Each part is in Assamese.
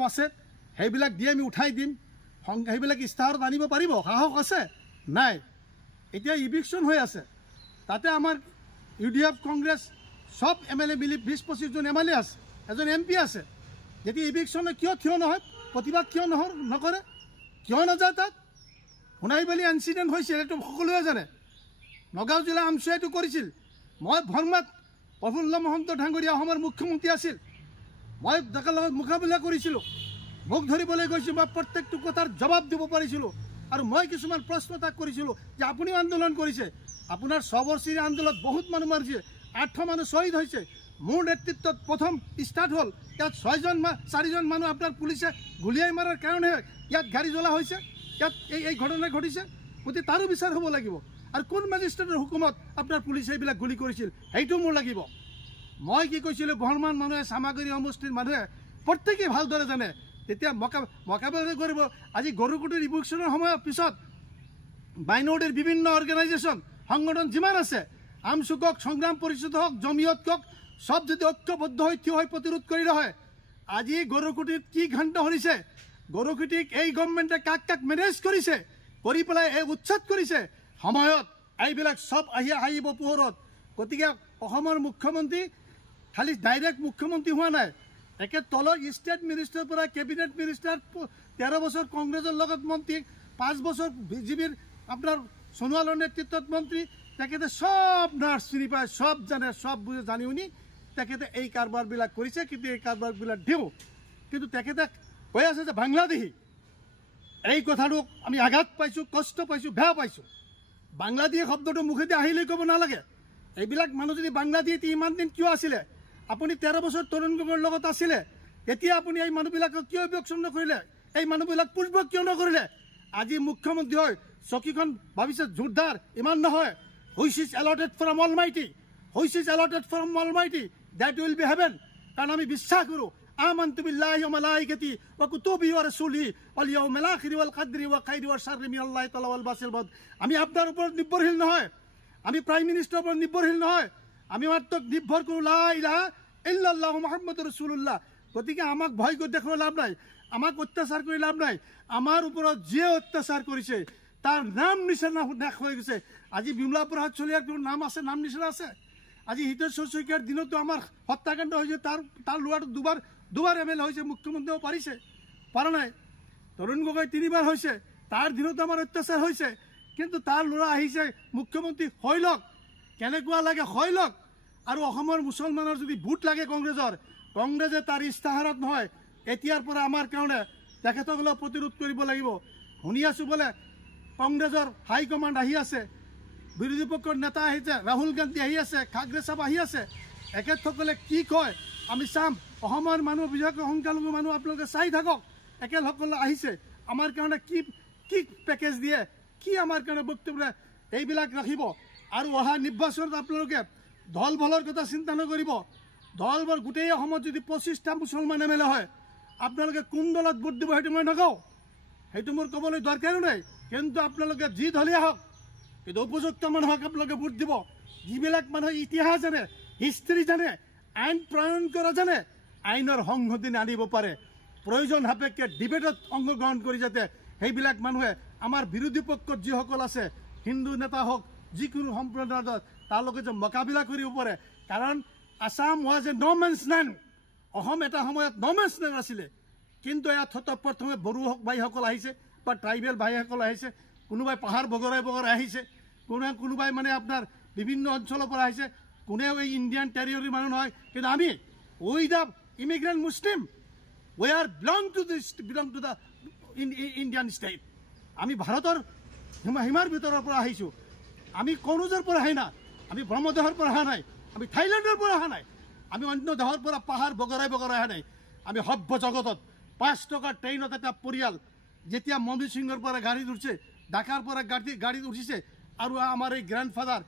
আছে সেইবিলাক দি আমি উঠাই দিম, সেইবিলাক ইস্তাহাৰত আনিব পাৰিব? সাহস আছে? নাই। এতিয়া ইভিকশ্যন হৈ আছে, তাতে আমাৰ UDF কংগ্ৰেছ সব MLA মিলি 20-25 জন MLA আছে, এজন MP আছে। যেতিয়া ইভিকশ্যনে কিয় থিয় নহয়, প্ৰতিবাদ কিয় নকৰে, কিয় নাযায়? তাত সোণাইবালি ইনচিডেণ্ট হৈছিল, এইটো সকলোৱে জানে। নগাঁও জিলা আমচুৱাইটো কৰিছিল। মই ভৰমাত প্ৰফুল্ল মহন্ত ডাঙৰীয়া অসমৰ মুখ্যমন্ত্ৰী আছিল, মই তেখেতৰ লগত মোকাবিলা কৰিছিলোঁ, মোক ধৰিবলৈ গৈছোঁ, মই প্ৰত্যেকটো কথাৰ জবাব দিব পাৰিছিলোঁ। আৰু মই কিছুমান প্ৰশ্ন তাক কৰিছিলোঁ যে আপুনিও আন্দোলন কৰিছে, আপোনাৰ 6 বছৰীয়া আন্দোলনত বহুত মানুহ মাৰিছে, 800 মানুহ শ্বহীদ হৈছে, মোৰ নেতৃত্বত প্ৰথম ষ্টাৰ্ট হ'ল। ইয়াত 4জন মানুহ আপোনাৰ পুলিচে গুলিয়াই মাৰাৰ কাৰণেহে ইয়াত গাড়ী জ্বলা হৈছে, ইয়াত এই ঘটনা ঘটিছে। গতিকে তাৰো বিচাৰ হ'ব লাগিব। আৰু কোন মেজিষ্ট্ৰেটৰ হুকুমত আপোনাৰ পুলিচে এইবিলাক গুলি কৰিছিল সেইটো মোৰ লাগিব। মই কি কৈছিলোঁ, বহলমান মানুহে চামাগুৰি সমষ্টিৰ মানুহে প্ৰত্যেকেই ভালদৰে জানে, তেতিয়া মোকাবিলা কৰিব। আজি গৰুকুটিৰ ইভিকশ্যনৰ সময়ৰ পিছত মাইনৰিটিৰ বিভিন্ন অৰ্গেনাইজেশ্যন সংগঠন যিমান আছে, আমচুক হওক, সংগ্ৰাম পৰিষদ হওক, জমিয়ত হওক, সব যদি ঐক্যবদ্ধ হৈ থিয় হৈ প্ৰতিৰোধ কৰি নহয়, আজি গৰুকুটিত কি ঘণ্ট শুনিছে, গৰুকুটিক এই গভৰ্ণমেণ্টে কাক মেনেজ কৰিছে, কৰি পেলাই এই উচ্ছেদ কৰিছে সময়ত এইবিলাক সব আহিব পোহৰত। গতিকে অসমৰ মুখ্যমন্ত্ৰী খালি ডাইৰেক্ট মুখ্যমন্ত্ৰী হোৱা নাই, একে তলৰ ষ্টেট মিনিষ্টাৰৰ পৰা কেবিনেট মিনিষ্টাৰ, 13 বছৰ কংগ্ৰেছৰ লগত মন্ত্ৰী, 5 বছৰ BJPৰ আপোনাৰ সোণোৱালৰ নেতৃত্বত মন্ত্ৰী, তেখেতে সব নাৰ্ছ চিনি পায়, সব জানে, সব বুজে, জানি শুনি তেখেতে এই কাৰবাৰবিলাক কৰিছে। কিন্তু এই কাৰবাৰবিলাক দিওঁ, কিন্তু তেখেতে কৈ আছে যে বাংলাদেশী। এই কথাটোক আমি আঘাত পাইছোঁ, কষ্ট পাইছোঁ, বেয়া পাইছোঁ। বাংলাদেশী শব্দটো মুখেদি আহিলেই ক'ব নালাগে। এইবিলাক মানুহ যদি বাংলাদেশী ইমান দিন কিয় আছিলে? আপুনি 13 বছৰ তৰুণ গগৈৰ লগত আছিলে, এতিয়া আপুনি এই মানুহবিলাকক কিয় ইভিকশ্যন নকৰিলে? এই মানুহবিলাক পুছবাক কিয় নকৰিলে? আজি মুখ্যমন্ত্ৰী হয় চকীখন ভাবিছে জোৰদাৰ, ইমান নহয়। Which is exalted from almighty, which is exalted from almighty, that will be heaven. কাৰণ আমি বিশ্বাস কৰোঁ আমানতু বিল্লাহি ওয়া মালাইকাতি ওয়া কুতুবিহি ওয়া রাসূলিহি ওয়াল ইয়াউমিল আখিরি ওয়াল কদরি ওয়া খাইরি ওয়া শাররি মিনাল্লাহি তাআলা ওয়াল বাসিল বাদ। আমি আপনার ওপৰত নিৰ্ভৰশীল নহয়, আমি প্ৰাইম মিনিষ্টাৰৰ ওপৰত নিৰ্ভৰশীল নহয়, আমি মাত্ৰ নিৰ্ভৰ কৰোঁ লা ইলাহা ইল্লাল্লাহু মুহাম্মাদুৰ ৰাসূলুল্লাহ। গতিকে আমাক ভয় কৰি দেখুৱাই লাভ নাই, আমাক অত্যাচাৰ কৰি লাভ নাই। আমাৰ ওপৰত যিয়ে অত্যাচাৰ কৰিছে তাৰ নাম নিচানা শেষ হৈ গৈছে। আজি বিমলা প্ৰসাদ চলিহাৰ নাম আছে, নাম নিচানা আছে। আজি হিতেশ্বৰ শইকীয়াৰ দিনতো আমাৰ হত্যাকাণ্ড হৈছে, তাৰ ল'ৰাটো দুবাৰ MLA হৈছে, মুখ্যমন্ত্ৰী হ'ব পাৰিছে, পৰা নাই। তৰুণ গগৈ 3বাৰ হৈছে, তাৰ দিনতো আমাৰ অত্যাচাৰ হৈছে, কিন্তু তাৰ ল'ৰা আহিছে মুখ্যমন্ত্ৰী হৈ লওক, কেনেকুৱা লাগে হৈ লওক। আৰু অসমৰ মুছলমানৰ যদি ভোট লাগে কংগ্ৰেছে তাৰ ইস্তাহাৰত নহয়, এতিয়াৰ পৰা আমাৰ কাৰণে তেখেতসকলক প্ৰতিৰোধ কৰিব লাগিব। শুনি আছোঁ বোলে কংগ্ৰেছৰ হাইকমাণ্ড আহি আছে, বিৰোধী পক্ষৰ নেতা আহিছে, ৰাহুল গান্ধী আহি আছে, খাগৰে চাপ আহি আছে, এখেতসকলে কি কয় আমি চাম। অসমৰ মানুহ, বিশেষকৈ সংখ্যালঘু মানুহ আপোনালোকে চাই থাকক, এখেতসকলে আহিছে আমাৰ কাৰণে কি পেকেজ দিয়ে, কি আমাৰ কাৰণে বক্তব্য এইবিলাক ৰাখিব। আৰু অহা নিৰ্বাচনত আপোনালোকে দল বলৰ কথা চিন্তা নকৰিব। দল বল গোটেই অসমত যদি 25টা মুছলমান MLA হয়, আপোনালোকে কোন দলত ভোট দিব সেইটো মই নকওঁ, সেইটো মোৰ ক'বলৈ দৰকাৰো নাই। কিন্তু আপোনালোকে যি দলীয় হওক, কিন্তু উপযুক্ত মানুহক আপোনালোকে ভোট দিব, যিবিলাক মানুহে ইতিহাস জানে, হিষ্ট্ৰী জানে, আইন প্ৰণয়ন কৰা জানে, আইনৰ সংশোধনী আনিব পাৰে, প্ৰয়োজন সাপেক্ষে ডিবেটত অংশগ্ৰহণ কৰি যাতে সেইবিলাক মানুহে আমাৰ বিৰোধী পক্ষত যিসকল আছে, হিন্দু নেতা হওক, যিকোনো সম্প্ৰদায়ৰ তাৰ লগত যে মোকাবিলা কৰিব পাৰে। কাৰণ Assam was a no' man's land, Assam এটা সময়ত ন' মেন্স লেণ্ড আছিলে। কিন্তু ইয়াত প্ৰথমে বড়ো ভাইসকল আহিছে বা ট্ৰাইবেল ভাইসকল আহিছে, কোনোবাই পাহাৰ বগৰাই আহিছে, কোনোবাই মানে আপোনাৰ বিভিন্ন অঞ্চলৰ পৰা আহিছে, কোনেও এই ইণ্ডিয়ান টেৰিটৰী মানুহ নহয়। কিন্তু আমি we the immigrant Muslim, we are belong to the Indian state. আমি ভাৰতৰ সীমাৰ ভিতৰৰ পৰা আহিছোঁ, আমি কনৌজৰ পৰা আহি না, আমি ব্ৰহ্মদেশৰ পৰা অহা নাই, আমি থাইলেণ্ডৰ পৰা অহা নাই, আমি অন্য দেশৰ পৰা পাহাৰ বগৰাই অহা নাই। আমি সভ্য জগতত 5 টকাৰ ট্ৰেইনত এটা পৰিয়াল যেতিয়া মনজিত সিঙৰ পৰা গাড়ীত উঠিছে, ঢাকাৰ পৰা গাড়ীত উঠিছে, আৰু আমাৰ এই গ্ৰেণ্ডফাদাৰ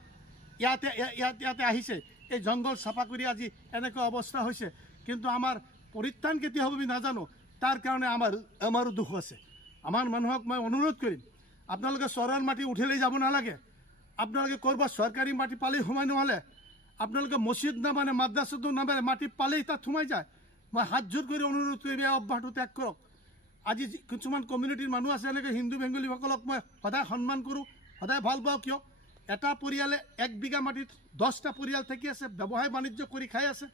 ইয়াতে আহিছে, এই জংঘল চাফা কৰি আজি এনেকুৱা অৱস্থা হৈছে। কিন্তু আমাৰ পৰিত্ৰাণ কেতিয়া হ'ব আমি নাজানো, তাৰ কাৰণে আমাৰো দুখ আছে। আমাৰ মানুহক মই অনুৰোধ কৰিম, আপোনালোকে চহৰৰ মাটি উঠিলেই যাব নালাগে, আপোনালোকে ক'ৰবাত চৰকাৰী মাটি পালেই সোমাই নহ'লে, আপোনালোকে মছজিদ নামানে, মাদ্ৰাছাতো নামানে, মাটি পালেই তাত সোমাই যায়। মই হাত জোৰ কৰি অনুৰোধ কৰিম এই অভ্যাসটো ত্যাগ কৰক। আজি কিছুমান কমিউনিটিৰ মানুহ আছে, এনেকৈ হিন্দু বেংগলীসকলক মই সদায় সন্মান কৰোঁ, সদায় ভাল পাওঁ। কিয়? এটা পৰিয়ালে 1 বিঘা মাটিত 10টা পৰিয়াল থাকি আছে, ব্যৱসায় বাণিজ্য কৰি খাই আছে,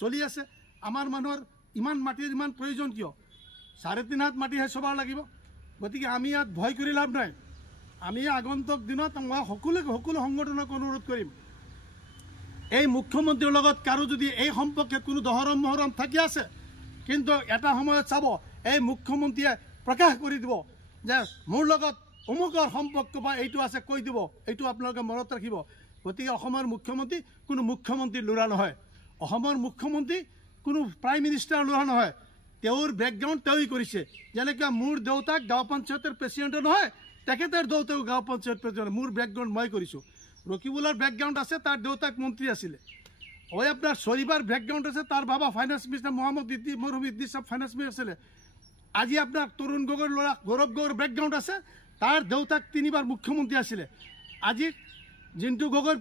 চলি আছে। আমাৰ মানুহৰ ইমান মাটিৰ ইমান প্ৰয়োজন কিয়? 3.5 হাত মাটিহে চবাৰ লাগিব। গতিকে আমি ইয়াত ভয় কৰি লাভ নাই। আমি আগন্তুক দিনত মই সকলো সংগঠনক অনুৰোধ কৰিম, এই মুখ্যমন্ত্ৰীৰ লগত কাৰো যদি এই সম্পৰ্কে কোনো দহৰম মহৰম থাকি আছে, কিন্তু এটা সময়ত চাব এই মুখ্যমন্ত্ৰীয়ে প্ৰকাশ কৰি দিব যে মোৰ লগত অমুকৰ সম্পৰ্ক বা এইটো আছে, কৈ দিব। এইটো আপোনালোকে মনত ৰাখিব। গতিকে অসমৰ মুখ্যমন্ত্ৰী কোনো মুখ্যমন্ত্ৰীৰ ল'ৰা নহয়। অসমৰ মুখ্যমন্ত্ৰী কোনো প্ৰাইম মিনিষ্টাৰৰ ল'ৰা নহয়। তেওঁৰ বেকগ্ৰাউণ্ড তেওঁই কৰিছে। যেনেকৈ মোৰ দেউতাক গাঁও পঞ্চায়তৰ প্ৰেচিডেণ্টো নহয়, তেখেতৰ দেউতাও গাঁও পঞ্চায়ত প্ৰেচিডেণ্ট। মোৰ বেকগ্ৰাউণ্ড মই কৰিছোঁ। ৰকিবুলৰ বেকগ্ৰাউণ্ড আছে, তাৰ দেউতাক মন্ত্ৰী আছিলে। আপোনাৰ শৰীফৰ বেকগ্ৰাউণ্ড আছে, তাৰ বাবা ফাইনেন্স মিনিষ্টাৰ মহম্মদ ইদ্ৰিছ চাহাব ফাইনেন্স মিনিষ্টাৰ আছিলে। আজি আপোনাৰ তৰুণ গগৈৰ ল'ৰা গৌৰৱ গগৈৰ বেকগ্ৰাউণ্ড আছে, তাৰ দেউতাক 3বাৰ মুখ্যমন্ত্ৰী আছিলে। আজি জিন্তু গগৈৰ